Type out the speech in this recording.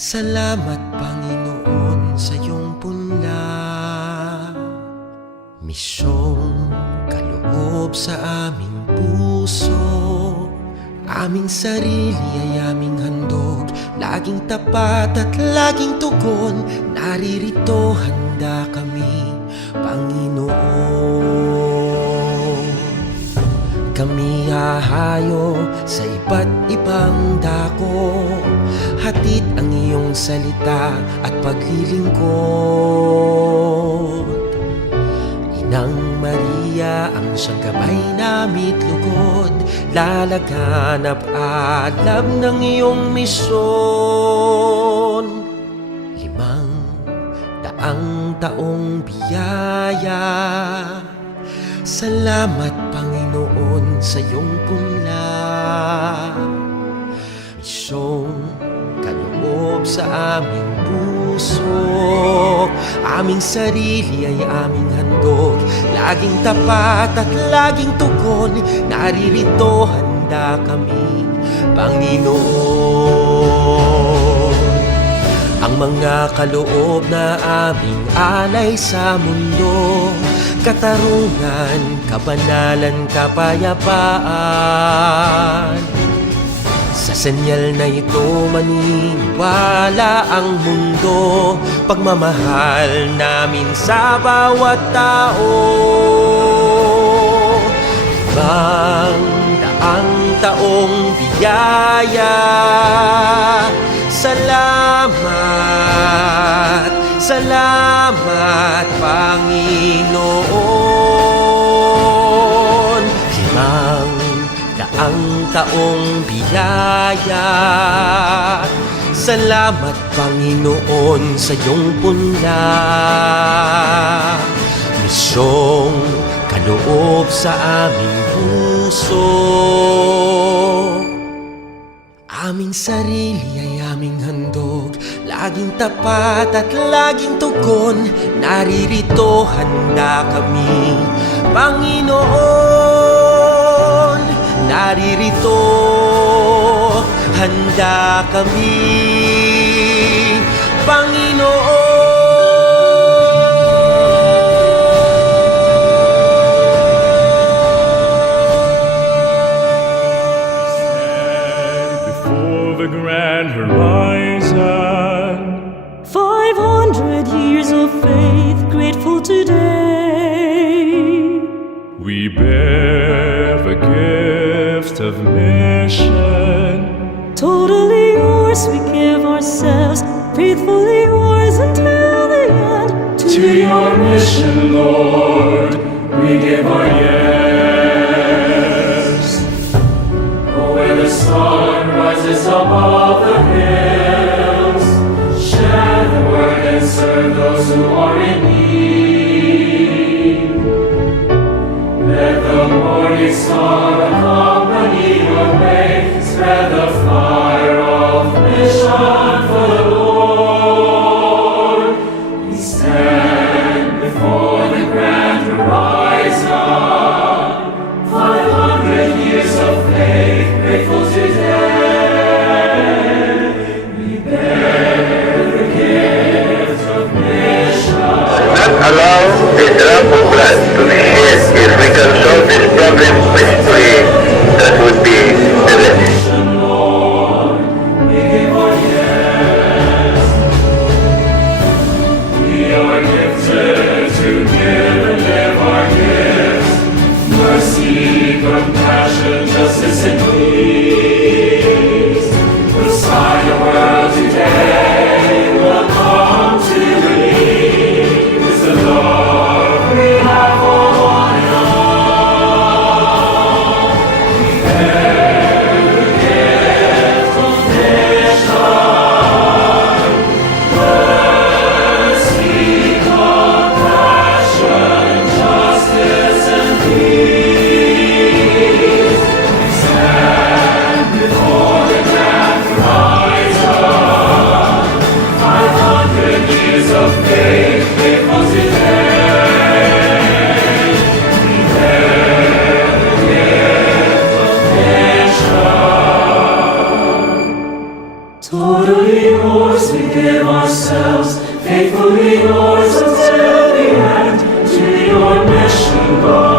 Salamat Panginoon sa iyong punla, misyong kaloob sa aming puso. Aming sarili ay aming handog, laging tapat at laging tugon. Naririto handa kami, Panginoon. Kami hahayo sa iba't ibang dako, hatid ang iyong salita at paglilingkod. Inang Maria ang siyang gabay namit lugod, lalaganap alam ng iyong misyon. 500 taong biyaya, salamat Panginoon sa iyong punla, misyong kaloob sa aming puso. Aming sarili ay aming handog, laging tapat at laging tugon. Naririto handa kami, Panginoon. Ang mga kaloob na aming alay sa mundo, katarungan, kabanalan, kapayapaan. Sa senyal na ito maniniwala ang mundo, pagmamahal namin sa bawat tao. 500 taong biyaya, salamat, salamat Panginoon. 500 taong biyaya, salamat Panginoon sa iyong punla, misyong kaloob sa aming puso. Aming sarili ay aming handog, laging tapat at laging tugon. Naririto handa kami, Panginoon. Naririto handa kami, Panginoon. The grand horizon, 500 years of faith, grateful today. we bear the gift of mission. Totally yours, we give ourselves, faithfully yours until the end. To your mission, Lord, we give our yes. Oh, where the sun rises above the hills, share the word and serve those who are in need. Let the morning star accompany your way, spread the fire of mission for the Lord. We stand before the grand horizon, 500 years of faith, grateful today. We bear the gift of mission. Not allow the drop of blood to be shed if we can solve this problem peacefully. That would be the best. Lord, we give our yes. We are gifted to give and live our gifts. Mercy, compassion, justice, and peace. The sign the world today will come to believe is the love we have for yours we give ourselves, faithfully yours until the end. To your mission, God.